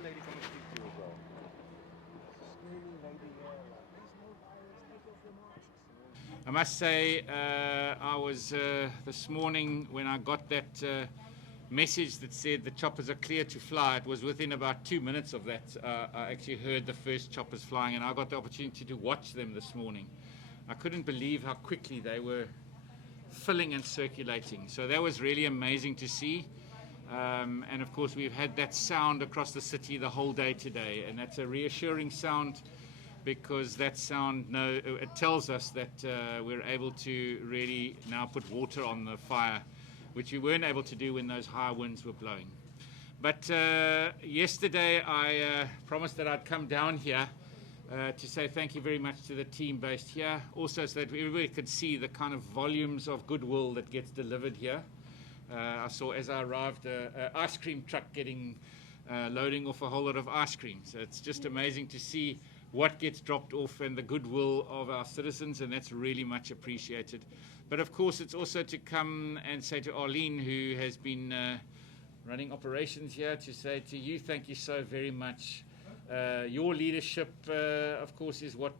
one lady coming to speak to you as well. Screaming lady here, like, there's no virus, take off your masks. I must say, I was this morning when I got that message that said the choppers are clear to fly. It was within about 2 minutes of that. I actually heard the first choppers flying, and I got the opportunity to watch them this morning. I couldn't believe how quickly they were filling and circulating. So that was really amazing to see. And of course, we've had that sound across the city the whole day today, and that's a reassuring sound, because that sound, it tells us that we're able to really now put water on the fire, which we weren't able to do when those high winds were blowing. But yesterday I promised that I'd come down here to say thank you very much to the team based here, also so that everybody could see the kind of volumes of goodwill that gets delivered here. I saw as I arrived an ice cream truck loading off a whole lot of ice cream. So it's just amazing to see what gets dropped off and the goodwill of our citizens, and that's really much appreciated. But of course, it's also to come and say to Arlene, who has been running operations here, to say to you, thank you so very much. Your leadership, of course, is what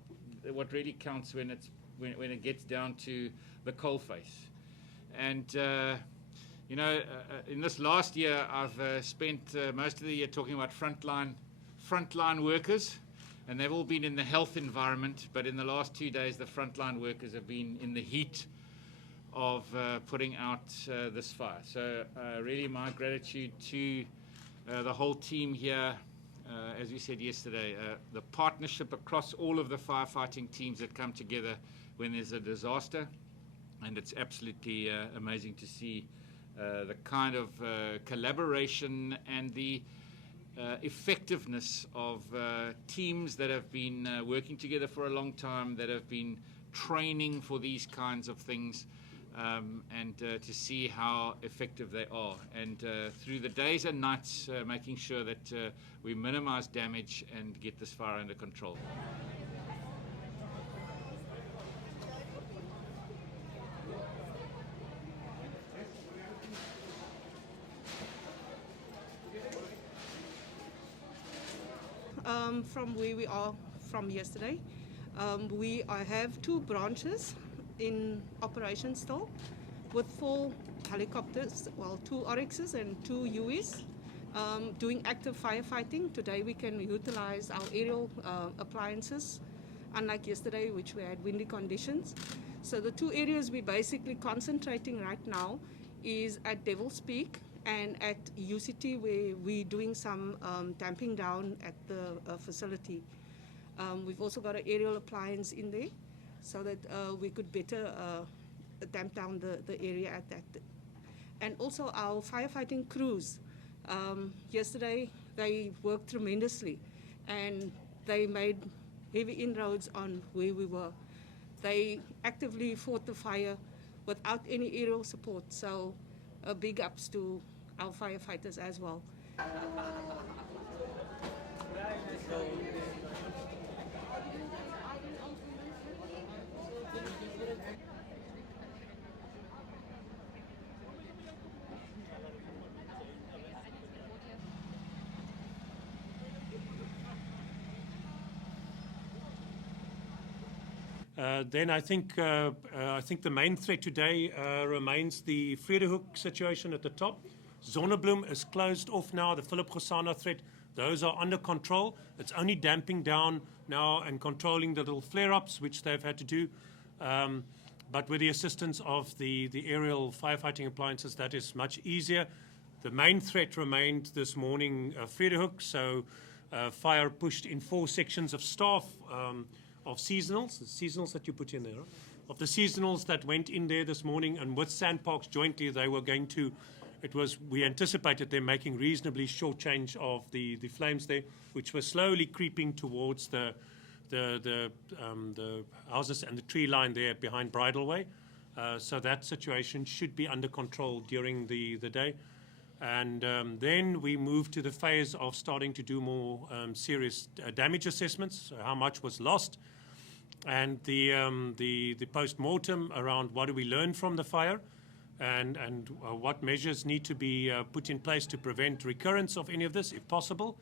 really counts when it gets down to the coalface. And you know, in this last year, I've spent most of the year talking about frontline workers, and they've all been in the health environment. But in the last 2 days, the frontline workers have been in the heat of putting out this fire. So really, my gratitude to the whole team here. As we said yesterday, the partnership across all of the firefighting teams that come together when there's a disaster, and it's absolutely amazing to see the kind of collaboration and the effectiveness of teams that have been working together for a long time, that have been training for these kinds of things, and to see how effective they are. And through the days and nights, making sure that we minimize damage and get this fire under control. From where we are from yesterday, I have 2 branches in operation still, with 4 helicopters, well, 2 Oryxes and 2 Hueys, doing active firefighting. Today we can utilize our aerial appliances, unlike yesterday, which we had windy conditions. So the 2 areas we're basically concentrating right now is at Devil's Peak and at UCT, where we're doing some damping down at the facility. We've also got an aerial appliance in there, so that we could better damp down the area at that. And also our firefighting crews. Yesterday they worked tremendously, and they made heavy inroads on where we were. They actively fought the fire without any aerial support, so big ups to our firefighters as well. Then I think the main threat today remains the Vredehoek situation at the top. Zonnebloem is closed off now. The Philip Gosana threat, those are under control. It's only damping down now and controlling the little flare-ups, which they've had to do. But with the assistance of the aerial firefighting appliances, that is much easier. The main threat remained this morning, Vredehoek. So fire pushed in 4 sections of staff. Of seasonals, the seasonals that you put in there, of the seasonals that went in there this morning, and with Sandparks jointly, they were going to, we anticipated them making reasonably short change of the flames there, which were slowly creeping towards the houses and the tree line there behind Bridleway. So that situation should be under control during the day. And then we moved to the phase of starting to do more serious damage assessments, so how much was lost, and the post-mortem around what do we learn from the fire, and what measures need to be put in place to prevent recurrence of any of this, if possible.